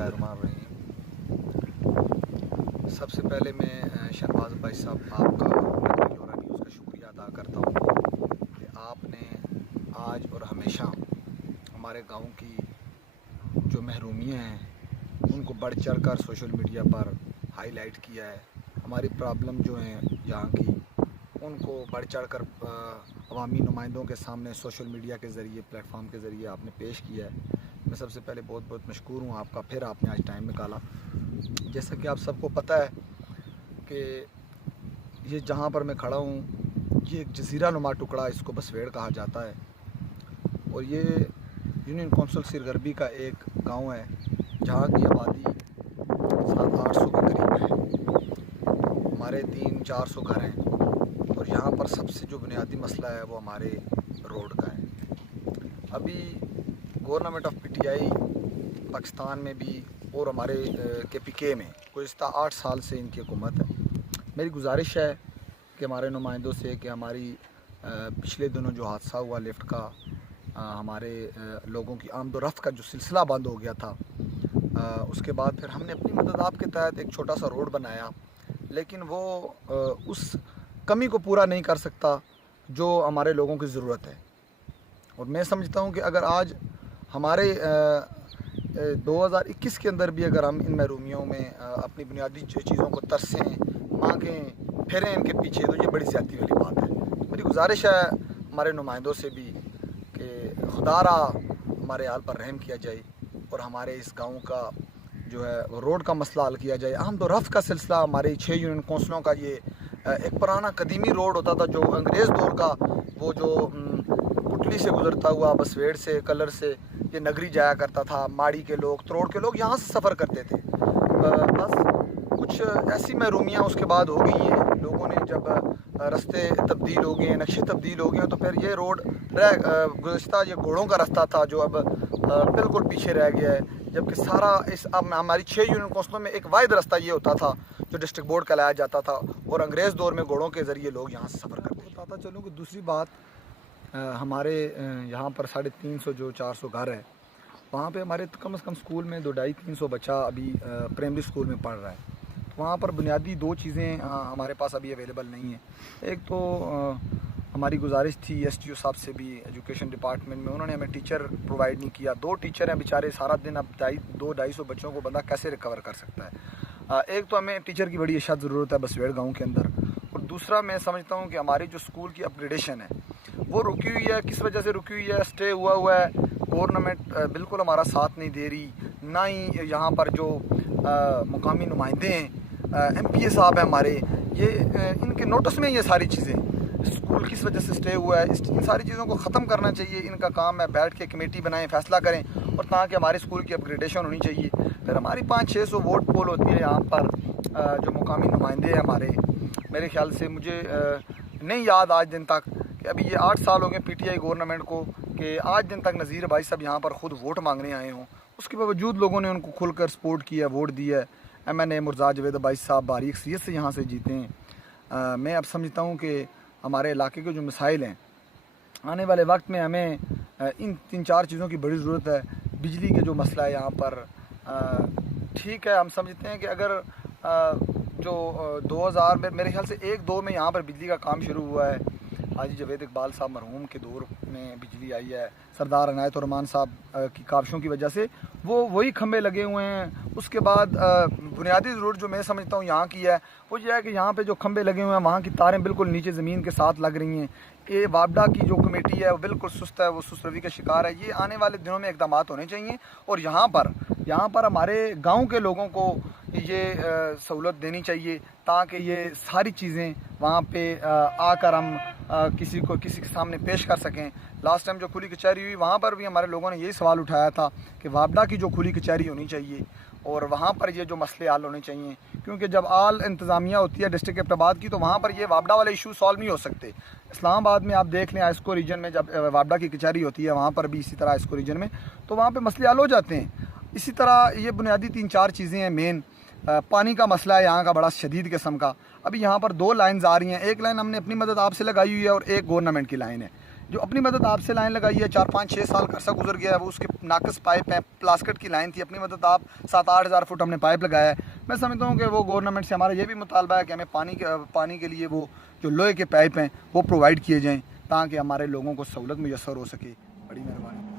बिस्मिल्लाहिर्रहमानिर्रहीम। सबसे पहले मैं शहबाज भाई साहब आपका और लोरा न्यूज़ का शुक्रिया अदा करता हूँ कि आपने आज और हमेशा हमारे गांव की जो महरूमियाँ हैं उनको बढ़ चढ़ कर सोशल मीडिया पर हाईलाइट किया है। हमारी प्रॉब्लम जो हैं यहाँ की उनको बढ़ चढ़ कर अवामी नुमाइंदों के सामने सोशल मीडिया के ज़रिए प्लेटफॉर्म के ज़रिए आपने पेश किया है। मैं सबसे पहले बहुत बहुत मशकूर हूँ आपका। फिर आपने आज टाइम निकाला। जैसा कि आप सबको पता है कि ये जहाँ पर मैं खड़ा हूँ ये एक जज़ीरा नुमा टुकड़ा, इसको बसवेड़ कहा जाता है और ये यूनियन कौंसिल सिरगर्बी का एक गांव है जहाँ की आबादी 700-800 के करीब है। हमारे 300-400 घर हैं और यहाँ पर सबसे जो बुनियादी मसला है वो हमारे रोड का है। अभी गवर्नमेंट ऑफ पीटीआई पाकिस्तान में भी और हमारे केपीके में गुज़िस्ता 8 साल से इनकी हुकूमत है। मेरी गुजारिश है कि हमारे नुमाइंदों से कि हमारी पिछले दिनों जो हादसा हुआ लिफ्ट का, हमारे लोगों की आमदोरफ्त का जो सिलसिला बंद हो गया था, उसके बाद फिर हमने अपनी मदद आपके तहत एक छोटा सा रोड बनाया, लेकिन वो उस कमी को पूरा नहीं कर सकता जो हमारे लोगों की ज़रूरत है। और मैं समझता हूँ कि अगर आज हमारे 2021 के अंदर भी अगर हम इन महरूमियों में अपनी बुनियादी चीज़ों को तरसें, मांगें, फिरें इनके पीछे, तो ये बड़ी ज़्यादती वाली बात है। तो मेरी गुजारिश है हमारे नुमाइंदों से भी कि खुदारा हमारे हाल पर रहम किया जाए और हमारे इस गांव का जो है वो रोड का मसला हल किया जाए। आमदोरफ्त का सिलसिला हमारे 6 यूनियन कौंसलों का ये एक पुराना कदीमी रोड होता था जो अंग्रेज़ दौर का, वो जो कुटली से गुजरता हुआ बसवेड़ से कलर से ये नगरी जाया करता था। माड़ी के लोग, त्रोड़ के लोग यहाँ से सफ़र करते थे। बस कुछ ऐसी महरूमियाँ उसके बाद हो गई हैं, लोगों ने जब रास्ते तब्दील हो गए, नक्शे तब्दील हो गए, तो फिर ये रोड गुज़िस्ता ये घोड़ों का रास्ता था जो अब बिल्कुल पीछे रह गया है। जबकि सारा इस अब हमारी 6 यूनियन कौंसलों में एक वाहिद रास्ता ये होता था जो डिस्ट्रिक्ट बोर्ड कहलाया जाता था और अंग्रेज़ दौर में घोड़ों के ज़रिए लोग यहाँ से सफ़र करते थे। बताता चलूँ कि दूसरी बात, हमारे यहाँ पर 350 जो 400 घर है, वहाँ पे हमारे कम से कम स्कूल में 200-250-300 बच्चा अभी प्राइमरी स्कूल में पढ़ रहा है। तो वहाँ पर बुनियादी 2 चीज़ें हमारे पास अभी अवेलेबल नहीं है। एक तो हमारी गुजारिश थी एसटीओ साहब से भी, एजुकेशन डिपार्टमेंट में, उन्होंने हमें टीचर प्रोवाइड नहीं किया। 2 टीचर हैं बेचारे, सारा दिन अब 200-250 बच्चों को बंदा कैसे रिकवर कर सकता है। एक तो हमें टीचर की बड़ी अशद ज़रूरत है बसवेड़ गाँव के अंदर, और दूसरा मैं समझता हूँ कि हमारी जो स्कूल की अपग्रेडेशन है वो रुकी हुई है। किस वजह से रुकी हुई है? स्टे हुआ है। गवर्नमेंट बिल्कुल हमारा साथ नहीं दे रही, ना ही यहाँ पर जो मुकामी नुमाइंदे हैं, एमपीए साहब हैं हमारे, ये इनके नोटिस में ये सारी चीज़ें, स्कूल किस वजह से स्टे हुआ है, इन सारी चीज़ों को ख़त्म करना चाहिए। इनका काम है बैठ के कमेटी बनाएं, फ़ैसला करें, और ताकि हमारे स्कूल की अपग्रेडेशन होनी चाहिए। फिर हमारी 500-600 वोट पोल होती है यहाँ पर, जो मुकामी नुमाइंदे हैं हमारे, मेरे ख्याल से मुझे नहीं याद आज दिन तक कि अभी ये 8 साल हो गए पीटीआई गवर्नमेंट को कि आज दिन तक नज़ीर भाई साहब यहाँ पर ख़ुद वोट मांगने आए हों। उसके बावजूद लोगों ने उनको खुलकर सपोर्ट किया, वोट दिया है। MNA मुर्जा जावेद भाई साहब बारी अक्सरियत से यहाँ से जीते हैं। मैं अब समझता हूँ कि हमारे इलाके के जो मसाइल हैं, आने वाले वक्त में हमें इन 3-4 चीज़ों की बड़ी ज़रूरत है। बिजली के जो मसला है यहाँ पर, ठीक है, हम समझते हैं कि अगर जो 2000 में मेरे ख्याल से 1-2 में यहाँ पर बिजली का काम शुरू हुआ है। हाजी जावेद इकबाल साहब मरहूम के दौर में बिजली आई है। सरदार अनायत और रहमान साहब की काविशों की वजह से वही खंभे लगे हुए हैं। उसके बाद बुनियादी ज़रूरत जो मैं समझता हूँ यहाँ की है वो ये है कि यहाँ पे जो खंभे लगे हुए हैं वहाँ की तारें बिल्कुल नीचे ज़मीन के साथ लग रही हैं। ये वापडा की जो कमेटी है वो बिल्कुल सुस्त है, वो सुस्त रवि का शिकार है। ये आने वाले दिनों में इक़दाम होने चाहिए और यहाँ पर हमारे गाँव के लोगों को ये सहूलत देनी चाहिए ताकि ये सारी चीज़ें वहाँ पे आकर हम किसी के सामने पेश कर सकें। लास्ट टाइम जो खुली कचहरी हुई वहाँ पर भी हमारे लोगों ने यही सवाल उठाया था कि वापडा की जो खुली कचहरी होनी चाहिए और वहाँ पर ये जो मसले हल होने चाहिए, क्योंकि जब आल इंतज़ामिया होती है डिस्ट्रिक्ट एबटाबाद की तो वहाँ पर ये वापडा वाले इशू सॉल्व नहीं हो सकते। इस्लामाबाद में आप देख लें, आइस्को रीजन में जब वापडा की कचहरी होती है वहाँ पर भी इसी तरह आइस्को रीजन में, तो वहाँ पर मसले हल हो जाते हैं। इसी तरह ये बुनियादी 3-4 चीज़ें हैं। मेन पानी का मसला है यहाँ का बड़ा शदीद किस्म का। अभी यहाँ पर 2 लाइन्स आ रही हैं, एक लाइन हमने अपनी मदद आपसे लगाई हुई है और एक गवर्नमेंट की लाइन है। जो अपनी मदद आपसे लाइन लगाई है, 4-5-6 साल का अर्सा गुजर गया है, वो उसके नाकस पाइप हैं, प्लास्टिक की लाइन थी, अपनी मदद आप 7-8 हज़ार फुट हमने पाइप लगाया है। मैं समझता हूँ कि वो गवर्नमेंट से हमारा ये भी मुतालबा है कि हमें पानी के लिए वो जो लोहे के पाइप हैं वो प्रोवाइड किए जाएँ, ताकि हमारे लोगों को सहूलत मुयसर हो सके। बड़ी मेहरबानी।